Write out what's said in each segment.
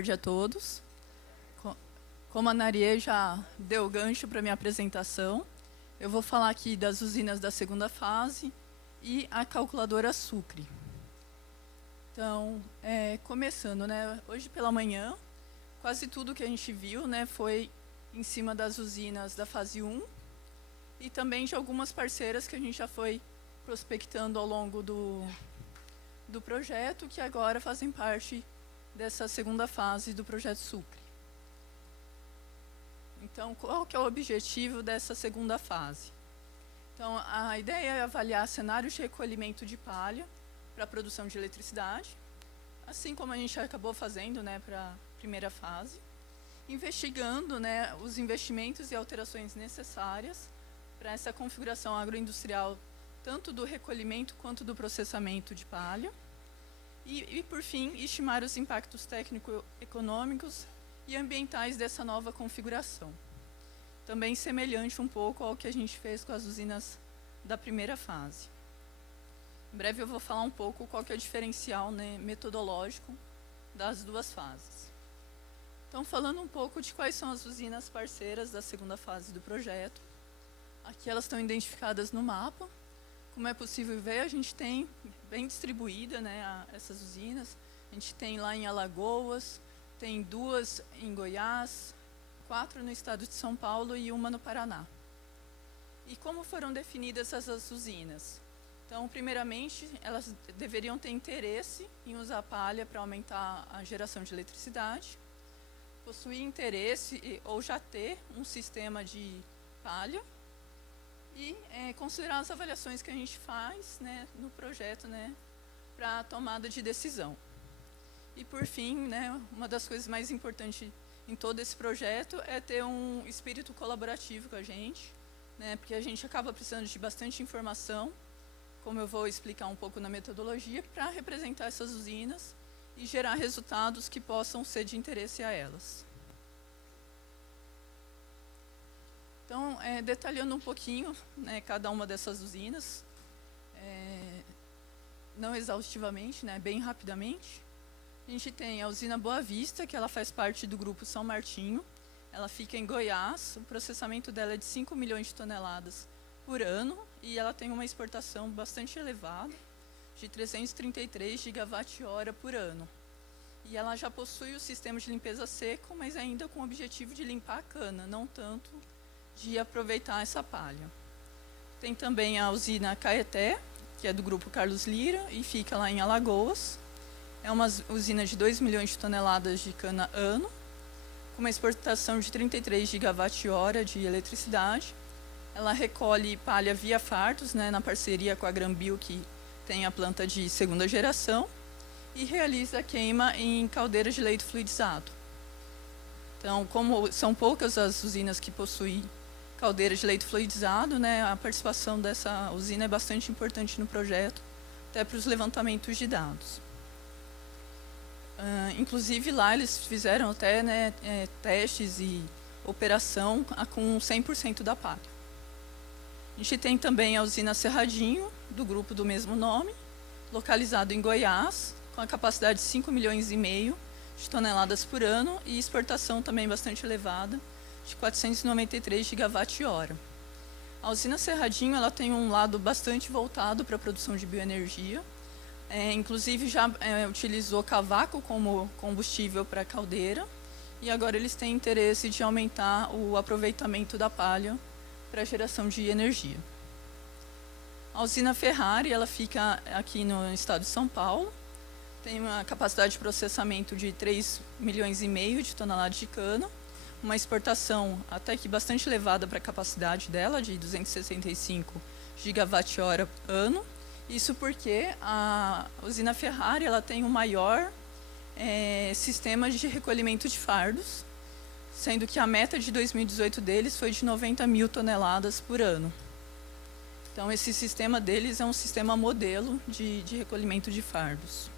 tarde a todos. Como a Narie já deu o gancho para a minha apresentação, eu vou falar aqui das usinas da segunda fase e a calculadora Sucre. Então, começando, né, hoje pela manhã, quase tudo que a gente viu, né, foi em cima das usinas da fase 1 e também de algumas parceiras que a gente já foi prospectando ao longo do projeto, que agora fazem parte dessa segunda fase do projeto Sucre. Então, qual que é o objetivo dessa segunda fase? Então, a ideia é avaliar cenários de recolhimento de palha para a produção de eletricidade, assim como a gente acabou fazendo, né, para a primeira fase, investigando, né, os investimentos e alterações necessárias para essa configuração agroindustrial, tanto do recolhimento quanto do processamento de palha, e por fim, estimar os impactos técnico-econômicos e ambientais dessa nova configuração. Também semelhante um pouco ao que a gente fez com as usinas da primeira fase. Em breve eu vou falar um pouco qual que é o diferencial, né, metodológico das duas fases. Então, falando um pouco de quais são as usinas parceiras da segunda fase do projeto. Aqui elas estão identificadas no mapa. Como é possível ver, a gente tem bem distribuída, né, essas usinas. A gente tem lá em Alagoas, tem 2 em Goiás, 4 no estado de São Paulo e 1 no Paraná. E como foram definidas essas usinas? Então, primeiramente, elas deveriam ter interesse em usar palha para aumentar a geração de eletricidade, possuir interesse ou já ter um sistema de palha, e considerar as avaliações que a gente faz, né, no projeto, né, para a tomada de decisão. E, por fim, né, uma das coisas mais importantes em todo esse projeto é ter um espírito colaborativo com a gente, né, porque a gente acaba precisando de bastante informação, como eu vou explicar um pouco na metodologia, para representar essas usinas e gerar resultados que possam ser de interesse a elas. Então, detalhando um pouquinho, né, cada uma dessas usinas, não exaustivamente, né, bem rapidamente. A gente tem a usina Boa Vista, que ela faz parte do grupo São Martinho. Ela fica em Goiás, o processamento dela é de 5 milhões de toneladas por ano, e ela tem uma exportação bastante elevada, de 333 gigawatt-hora por ano. E ela já possui o sistema de limpeza seco, mas ainda com o objetivo de limpar a cana, não tanto de aproveitar essa palha. Tem também a usina Caeté, que é do grupo Carlos Lira, e fica lá em Alagoas. É uma usina de 2 milhões de toneladas de cana ano, com uma exportação de 33 gigawatt-hora de eletricidade. Ela recolhe palha via fardos, né, na parceria com a Granbio, que tem a planta de segunda geração, e realiza a queima em caldeiras de leito fluidizado. Então, como são poucas as usinas que possuem caldeiras de leito fluidizado, né, a participação dessa usina é bastante importante no projeto, até para os levantamentos de dados. Inclusive, lá eles fizeram até, né, testes e operação com 100% da palha. A gente tem também a usina Cerradinho, do grupo do mesmo nome, localizado em Goiás, com a capacidade de 5 milhões e meio de toneladas por ano e exportação também bastante elevada, de 493 gigawatt-hora. A usina Cerradinho ela tem um lado bastante voltado para a produção de bioenergia. Inclusive, já utilizou cavaco como combustível para a caldeira, e agora eles têm interesse de aumentar o aproveitamento da palha para a geração de energia. A usina Ferrari ela fica aqui no estado de São Paulo, tem uma capacidade de processamento de 3 milhões e meio de toneladas de cana, uma exportação até que bastante elevada para a capacidade dela, de 265 gigawatt-hora ano. Isso porque a usina Ferrari ela tem o maior sistema de recolhimento de fardos, sendo que a meta de 2018 deles foi de 90 mil toneladas por ano. Então, esse sistema deles é um sistema modelo de recolhimento de fardos.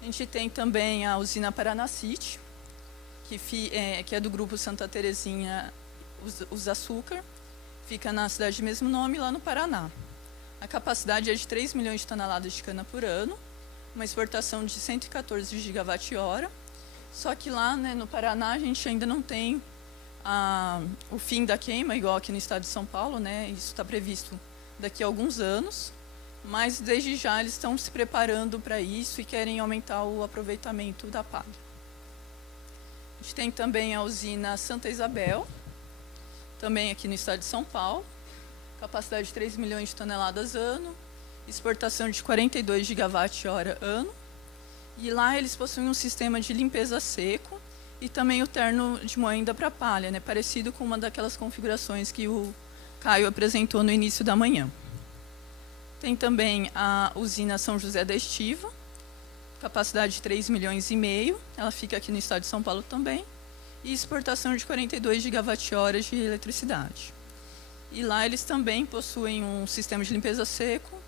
A gente tem também a usina Paranacite, que é do grupo Santa Terezinha Usa Açúcar, fica na cidade de mesmo nome, lá no Paraná. A capacidade é de 3 milhões de toneladas de cana por ano, uma exportação de 114 gigawatt-hora, Só que lá, né, no Paraná, a gente ainda não tem o fim da queima, igual aqui no estado de São Paulo, né? Isso está previsto daqui a alguns anos, mas desde já eles estão se preparando para isso e querem aumentar o aproveitamento da palha. A gente tem também a usina Santa Isabel, também aqui no estado de São Paulo, capacidade de 3 milhões de toneladas ano, exportação de 42 gigawatt-hora ano, e lá eles possuem um sistema de limpeza seco e também o terno de moenda para palha, né, parecido com uma daquelas configurações que o Caio apresentou no início da manhã. Tem também a usina São José da Estiva, capacidade de 3 milhões e meio, ela fica aqui no estado de São Paulo também, e exportação de 42 gigawatt-horas de eletricidade. E lá eles também possuem um sistema de limpeza seco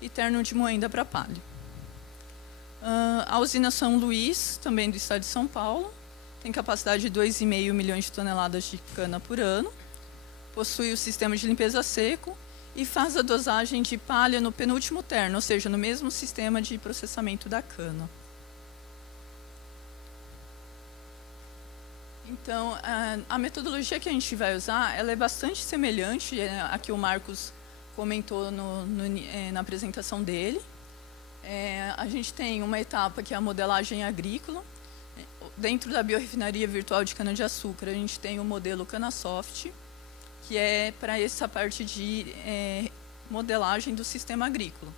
e terno de moenda para palha. A usina São Luís, também do estado de São Paulo, tem capacidade de 2,5 milhões de toneladas de cana por ano, possui o sistema de limpeza seco e faz a dosagem de palha no penúltimo terno, ou seja, no mesmo sistema de processamento da cana. Então, a metodologia que a gente vai usar, ela é bastante semelhante à que o Marcos comentou na apresentação dele. A gente tem uma etapa que é a modelagem agrícola. Dentro da biorefinaria virtual de cana-de-açúcar, a gente tem o modelo CanaSoft, que é para essa parte de modelagem do sistema agrícola.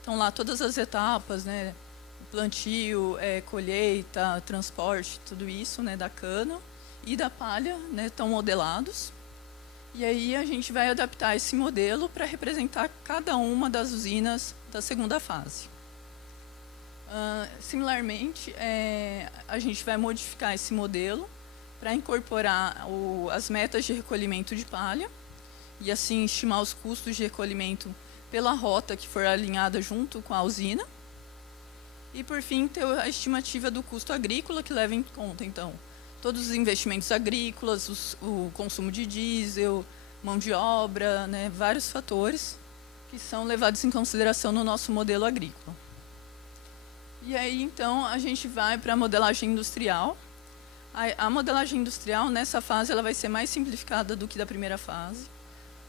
Então, lá todas as etapas, né, plantio, colheita, transporte, tudo isso, né, da cana e da palha, né, estão modelados. E aí a gente vai adaptar esse modelo para representar cada uma das usinas da segunda fase. Similarmente, a gente vai modificar esse modelo para incorporar as metas de recolhimento de palha e assim estimar os custos de recolhimento pela rota que for alinhada junto com a usina. E, por fim, ter a estimativa do custo agrícola, que leva em conta, então, todos os investimentos agrícolas, o consumo de diesel, mão de obra, né, vários fatores que são levados em consideração no nosso modelo agrícola. E aí, então, a gente vai para a modelagem industrial. A modelagem industrial, nessa fase, ela vai ser mais simplificada do que da primeira fase,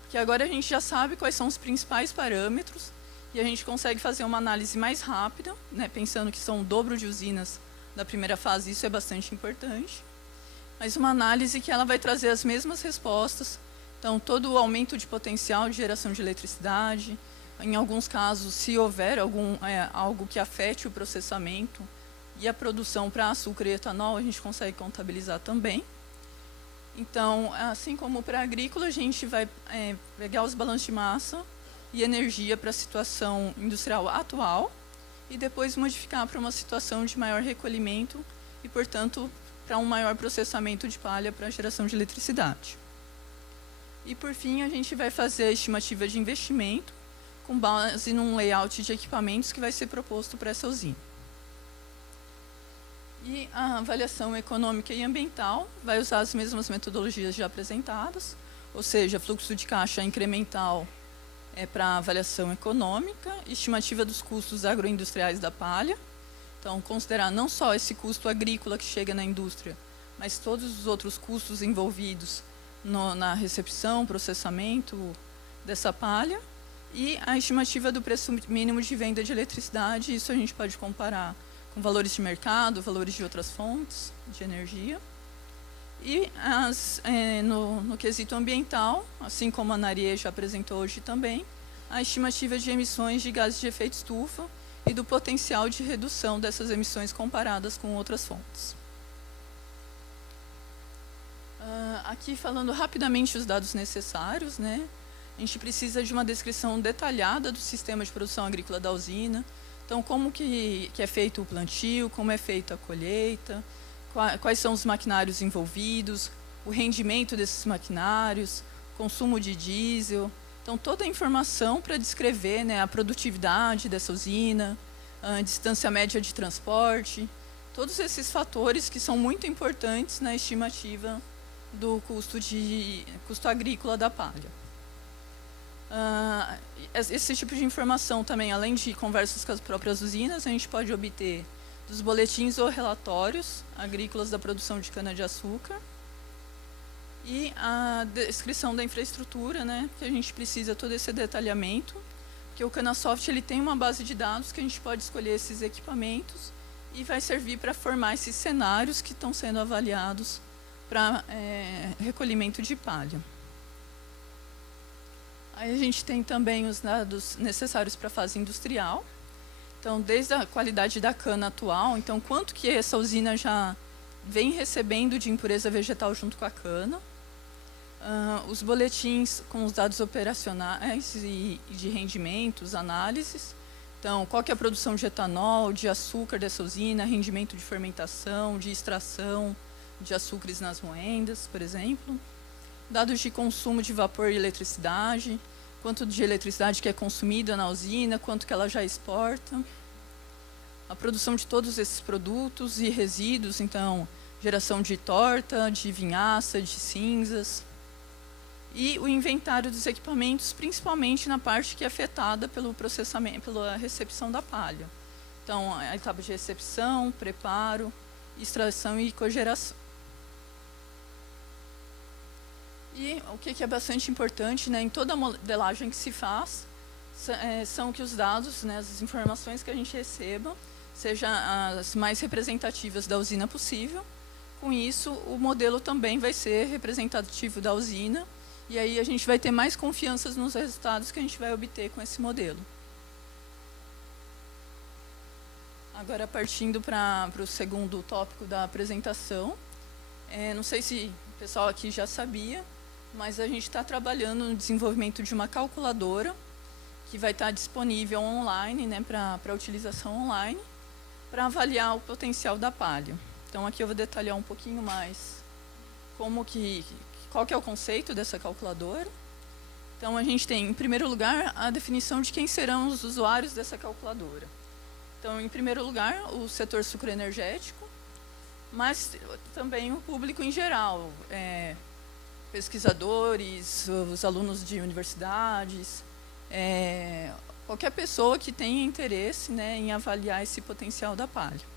porque agora a gente já sabe quais são os principais parâmetros e a gente consegue fazer uma análise mais rápida, né, pensando que são o dobro de usinas da primeira fase, isso é bastante importante, mas uma análise que ela vai trazer as mesmas respostas, então todo o aumento de potencial de geração de eletricidade, em alguns casos, se houver algo que afete o processamento e a produção para açúcar e etanol, a gente consegue contabilizar também. Então, assim como para a agrícola, a gente vai pegar os balanços de massa e energia para a situação industrial atual e depois modificar para uma situação de maior recolhimento e, portanto, para um maior processamento de palha para a geração de eletricidade. E, por fim, a gente vai fazer a estimativa de investimento com base num layout de equipamentos que vai ser proposto para essa usina. E a avaliação econômica e ambiental vai usar as mesmas metodologias já apresentadas, ou seja, fluxo de caixa incremental para avaliação econômica, estimativa dos custos agroindustriais da palha, então considerar não só esse custo agrícola que chega na indústria, mas todos os outros custos envolvidos na recepção, processamento dessa palha, e a estimativa do preço mínimo de venda de eletricidade, isso a gente pode comparar com valores de mercado, valores de outras fontes de energia. E no quesito ambiental, assim como a Narie já apresentou hoje também, a estimativa de emissões de gases de efeito estufa e do potencial de redução dessas emissões comparadas com outras fontes. Aqui falando rapidamente os dados necessários, né? A gente precisa de uma descrição detalhada do sistema de produção agrícola da usina. Então, como que é feito o plantio, como é feita a colheita, quais são os maquinários envolvidos, o rendimento desses maquinários, consumo de diesel. Então, toda a informação para descrever, né, a produtividade dessa usina, a distância média de transporte, todos esses fatores que são muito importantes na estimativa do custo agrícola da palha. Esse tipo de informação também, além de conversas com as próprias usinas, a gente pode obter dos boletins ou relatórios agrícolas da produção de cana-de-açúcar e a descrição da infraestrutura, né, que a gente precisa todo esse detalhamento, que o Canasoft ele tem uma base de dados que a gente pode escolher esses equipamentos e vai servir para formar esses cenários que estão sendo avaliados para recolhimento de palha. Aí a gente tem também os dados necessários para a fase industrial. Então, desde a qualidade da cana atual, então quanto que essa usina já vem recebendo de impureza vegetal junto com a cana, os boletins com os dados operacionais e de rendimentos, análises. Então, qual que é a produção de etanol, de açúcar dessa usina, rendimento de fermentação, de extração de açúcares nas moendas, por exemplo. Dados de consumo de vapor e eletricidade, quanto de eletricidade que é consumida na usina, quanto que ela já exporta. A produção de todos esses produtos e resíduos, então, geração de torta, de vinhaça, de cinzas. E o inventário dos equipamentos, principalmente na parte que é afetada pelo processamento, pela recepção da palha. Então, a etapa de recepção, preparo, extração e cogeração. E o que é bastante importante, né, em toda a modelagem que se faz, são que os dados, né, as informações que a gente receba, sejam as mais representativas da usina possível. Com isso, o modelo também vai ser representativo da usina, e aí a gente vai ter mais confiança nos resultados que a gente vai obter com esse modelo. Agora, partindo para o segundo tópico da apresentação, não sei se o pessoal aqui já sabia, mas a gente está trabalhando no desenvolvimento de uma calculadora que vai estar disponível online, né, para utilização online, para avaliar o potencial da palha. Então, aqui eu vou detalhar um pouquinho mais qual que é o conceito dessa calculadora. Então, a gente tem, em primeiro lugar, a definição de quem serão os usuários dessa calculadora. Então, em primeiro lugar, o setor sucroenergético, mas também o público em geral, pesquisadores, os alunos de universidades, qualquer pessoa que tenha interesse, né, em avaliar esse potencial da palha.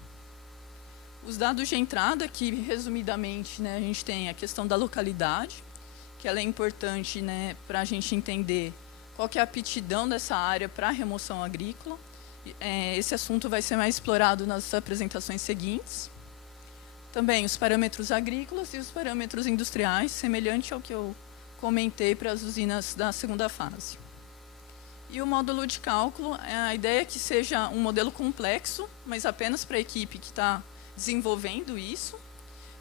Os dados de entrada, que resumidamente, né, a gente tem a questão da localidade, que ela é importante, né, para a gente entender qual que é a aptidão dessa área para a remoção agrícola. Esse assunto vai ser mais explorado nas apresentações seguintes. Também os parâmetros agrícolas e os parâmetros industriais, semelhante ao que eu comentei para as usinas da segunda fase. E o módulo de cálculo, a ideia é que seja um modelo complexo, mas apenas para a equipe que está desenvolvendo isso.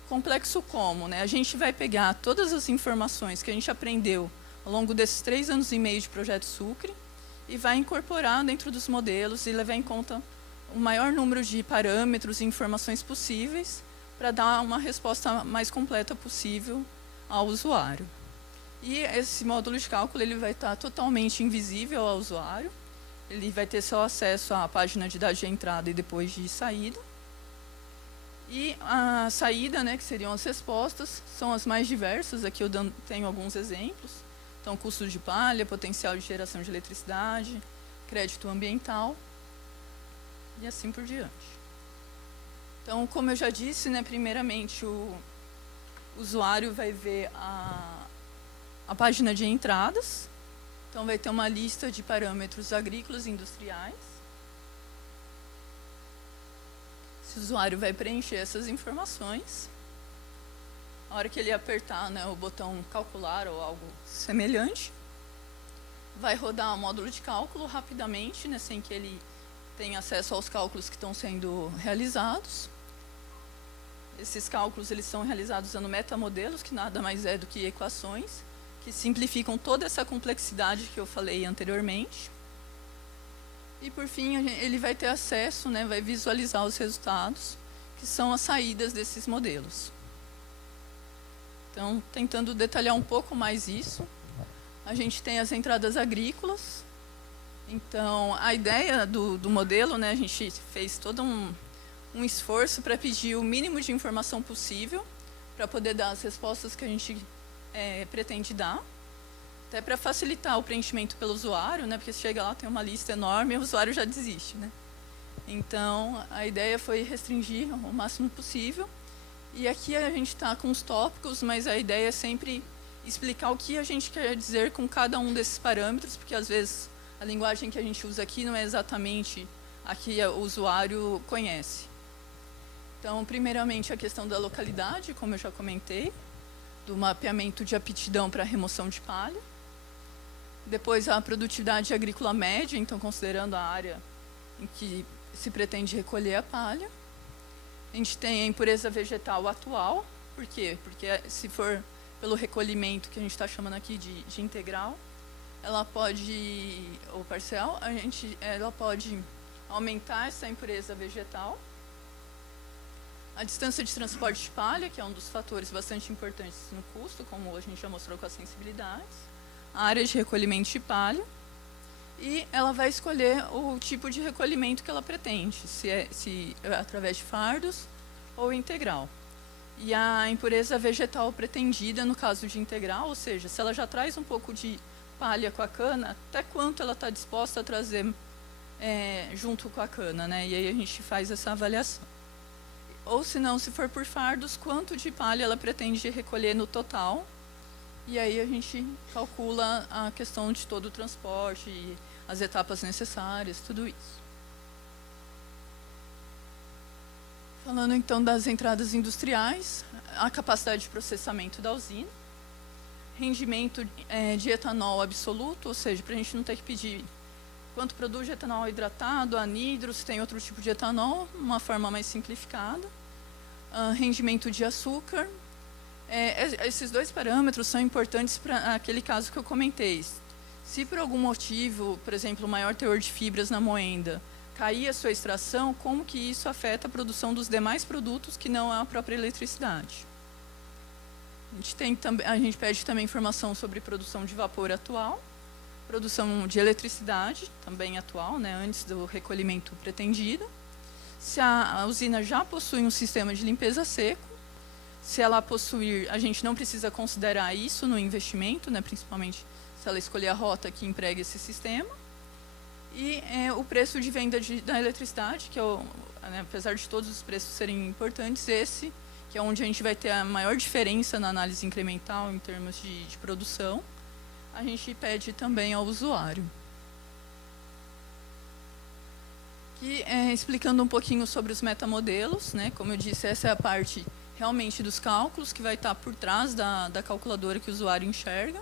Complexo como? Né? A gente vai pegar todas as informações que a gente aprendeu ao longo desses 3 anos e meio de Projeto Sucre e vai incorporar dentro dos modelos e levar em conta o maior número de parâmetros e informações possíveis para dar uma resposta mais completa possível ao usuário. E esse módulo de cálculo ele vai estar totalmente invisível ao usuário, ele vai ter só acesso à página de dados de entrada e depois de saída. E a saída, né, que seriam as respostas, são as mais diversas, aqui eu tenho alguns exemplos. Então, custo de palha, potencial de geração de eletricidade, crédito ambiental e assim por diante. Então, como eu já disse, né, primeiramente o usuário vai ver a página de entradas. Então, vai ter uma lista de parâmetros agrícolas e industriais. Esse usuário vai preencher essas informações. A hora que ele apertar, né, o botão calcular ou algo semelhante, vai rodar o módulo de cálculo rapidamente, né, sem que ele tenha acesso aos cálculos que estão sendo realizados. Esses cálculos eles são realizados usando metamodelos, que nada mais é do que equações, que simplificam toda essa complexidade que eu falei anteriormente. E, por fim, ele vai ter acesso, né, vai visualizar os resultados, que são as saídas desses modelos. Então, tentando detalhar um pouco mais isso, a gente tem as entradas agrícolas. Então, a ideia do modelo, né, a gente fez todo um esforço para pedir o mínimo de informação possível para poder dar as respostas que a gente pretende dar. Até para facilitar o preenchimento pelo usuário, né, porque chega lá, tem uma lista enorme e o usuário já desiste, né? Então, a ideia foi restringir o máximo possível. E aqui a gente está com os tópicos, mas a ideia é sempre explicar o que a gente quer dizer com cada um desses parâmetros, porque às vezes a linguagem que a gente usa aqui não é exatamente a que o usuário conhece. Então, primeiramente, a questão da localidade, como eu já comentei, do mapeamento de aptidão para remoção de palha. Depois, a produtividade agrícola média, então, considerando a área em que se pretende recolher a palha. A gente tem a impureza vegetal atual. Por quê? Porque se for pelo recolhimento, que a gente está chamando aqui de integral, ela pode, ou parcial, ela pode aumentar essa impureza vegetal. A distância de transporte de palha, que é um dos fatores bastante importantes no custo, como a gente já mostrou com as sensibilidades. A área de recolhimento de palha. E ela vai escolher o tipo de recolhimento que ela pretende, se é através de fardos ou integral. E a impureza vegetal pretendida, no caso de integral, ou seja, se ela já traz um pouco de palha com a cana, até quanto ela está disposta a trazer junto com a cana, né? E aí a gente faz essa avaliação. Ou se não, se for por fardos, quanto de palha ela pretende recolher no total. E aí a gente calcula a questão de todo o transporte, as etapas necessárias, tudo isso. Falando então das entradas industriais, a capacidade de processamento da usina, rendimento de etanol absoluto, ou seja, para a gente não ter que pedir quanto produz de etanol hidratado, anidro, se tem outro tipo de etanol, uma forma mais simplificada. Rendimento de açúcar. Esses dois parâmetros são importantes para aquele caso que eu comentei. Se por algum motivo, por exemplo, maior teor de fibras na moenda, cair a sua extração, como que isso afeta a produção dos demais produtos que não a própria eletricidade? A gente pede também informação sobre produção de vapor atual, produção de eletricidade, também atual, né, antes do recolhimento pretendido. Se a usina já possui um sistema de limpeza seco, se ela possuir, a gente não precisa considerar isso no investimento, né, principalmente se ela escolher a rota que emprega esse sistema. E o preço de venda da eletricidade, que apesar de todos os preços serem importantes, esse, que é onde a gente vai ter a maior diferença na análise incremental em termos de produção, a gente pede também ao usuário. Aqui, explicando um pouquinho sobre os metamodelos, né, como eu disse, essa é a parte realmente dos cálculos, que vai estar por trás da calculadora que o usuário enxerga.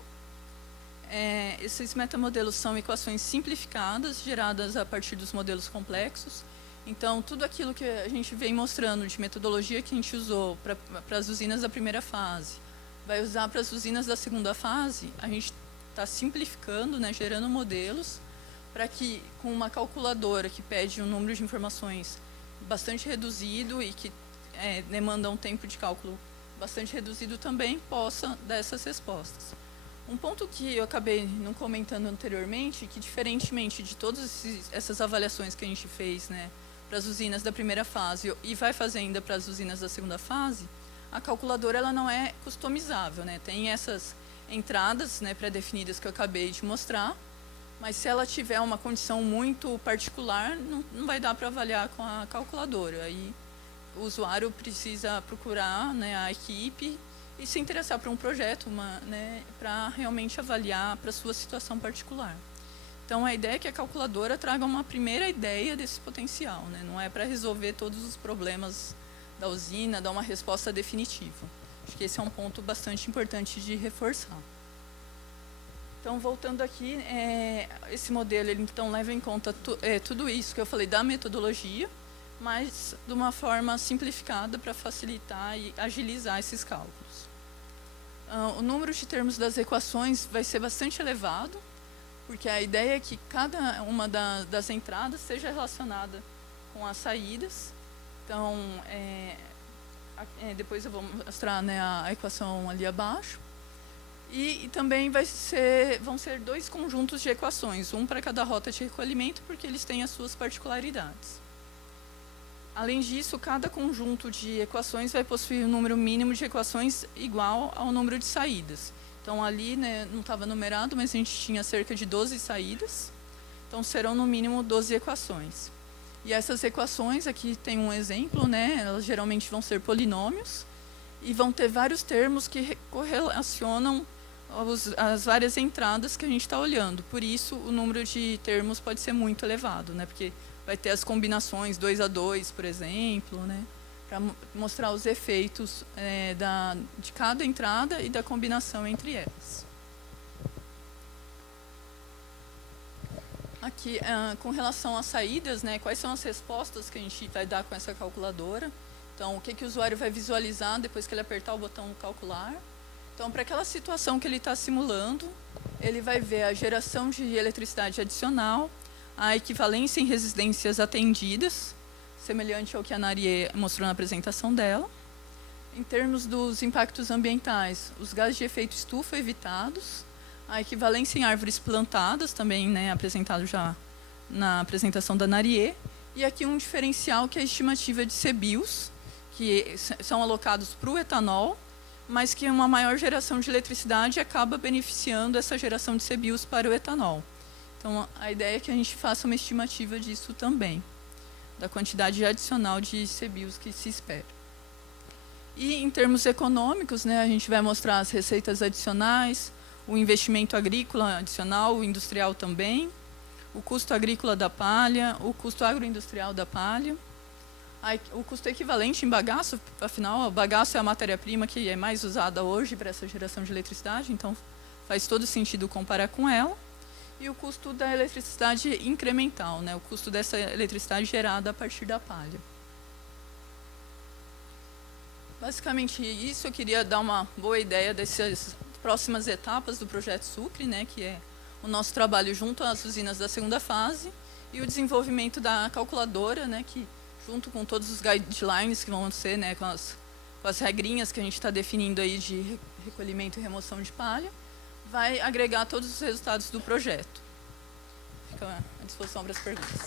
Esses metamodelos são equações simplificadas, geradas a partir dos modelos complexos. Então, tudo aquilo que a gente vem mostrando de metodologia que a gente usou para as usinas da primeira fase, vai usar para as usinas da segunda fase, a gente está simplificando, né, gerando modelos, para que, com uma calculadora que pede um número de informações bastante reduzido e que demanda um tempo de cálculo bastante reduzido também, possa dar essas respostas. Um ponto que eu acabei não comentando anteriormente, que diferentemente de todas essas avaliações que a gente fez, né, para as usinas da primeira fase e vai fazer ainda para as usinas da segunda fase, a calculadora ela não é customizável, né? Tem essas entradas, né, pré-definidas que eu acabei de mostrar, mas se ela tiver uma condição muito particular, não vai dar para avaliar com a calculadora. Aí o usuário precisa procurar, né, a equipe e se interessar por um projeto, né, para realmente avaliar para a sua situação particular. Então, a ideia é que a calculadora traga uma primeira ideia desse potencial, né? Não é para resolver todos os problemas da usina, dar uma resposta definitiva. Acho que esse é um ponto bastante importante de reforçar. Então, voltando aqui, esse modelo ele, então, leva em conta tudo isso que eu falei da metodologia, mas de uma forma simplificada para facilitar e agilizar esses cálculos. O número de termos das equações vai ser bastante elevado, porque a ideia é que cada uma das entradas seja relacionada com as saídas. Então, depois eu vou mostrar, né, a equação ali abaixo. E também vão ser dois conjuntos de equações, um para cada rota de recolhimento, porque eles têm as suas particularidades. Além disso, cada conjunto de equações vai possuir um número mínimo de equações igual ao número de saídas. Então, ali, né, não estava numerado, mas a gente tinha cerca de 12 saídas. Então, serão no mínimo 12 equações. E essas equações, aqui tem um exemplo, né? Elas geralmente vão ser polinômios e vão ter vários termos que correlacionam as várias entradas que a gente está olhando. Por isso, o número de termos pode ser muito elevado, né? Porque vai ter as combinações 2 a 2, por exemplo, né? Para mostrar os efeitos de cada entrada e da combinação entre elas. Aqui, com relação às saídas, né, quais são as respostas que a gente vai dar com essa calculadora. Então, o que o usuário vai visualizar depois que ele apertar o botão calcular. Então, para aquela situação que ele está simulando, ele vai ver a geração de eletricidade adicional, a equivalência em resistências atendidas, semelhante ao que a Narie mostrou na apresentação dela. Em termos dos impactos ambientais, os gases de efeito estufa evitados, a equivalência em árvores plantadas, também, né, apresentado já na apresentação da Narie, e aqui um diferencial que é a estimativa de CBIOS, que são alocados para o etanol, mas que uma maior geração de eletricidade acaba beneficiando essa geração de CBIOS para o etanol. Então, a ideia é que a gente faça uma estimativa disso também, da quantidade adicional de CBIOS que se espera. E, em termos econômicos, né, a gente vai mostrar as receitas adicionais, o investimento agrícola adicional, o industrial também, o custo agrícola da palha, o custo agroindustrial da palha, o custo equivalente em bagaço, afinal, o bagaço é a matéria-prima que é mais usada hoje para essa geração de eletricidade, então faz todo sentido comparar com ela, e o custo da eletricidade incremental, né, o custo dessa eletricidade gerada a partir da palha. Basicamente isso, eu queria dar uma boa ideia dessas próximas etapas do projeto Sucre, né, que é o nosso trabalho junto às usinas da segunda fase e o desenvolvimento da calculadora, né, que junto com todos os guidelines que vão ser, né, com as regrinhas que a gente está definindo aí de recolhimento e remoção de palha, vai agregar todos os resultados do projeto. Fica à disposição para as perguntas.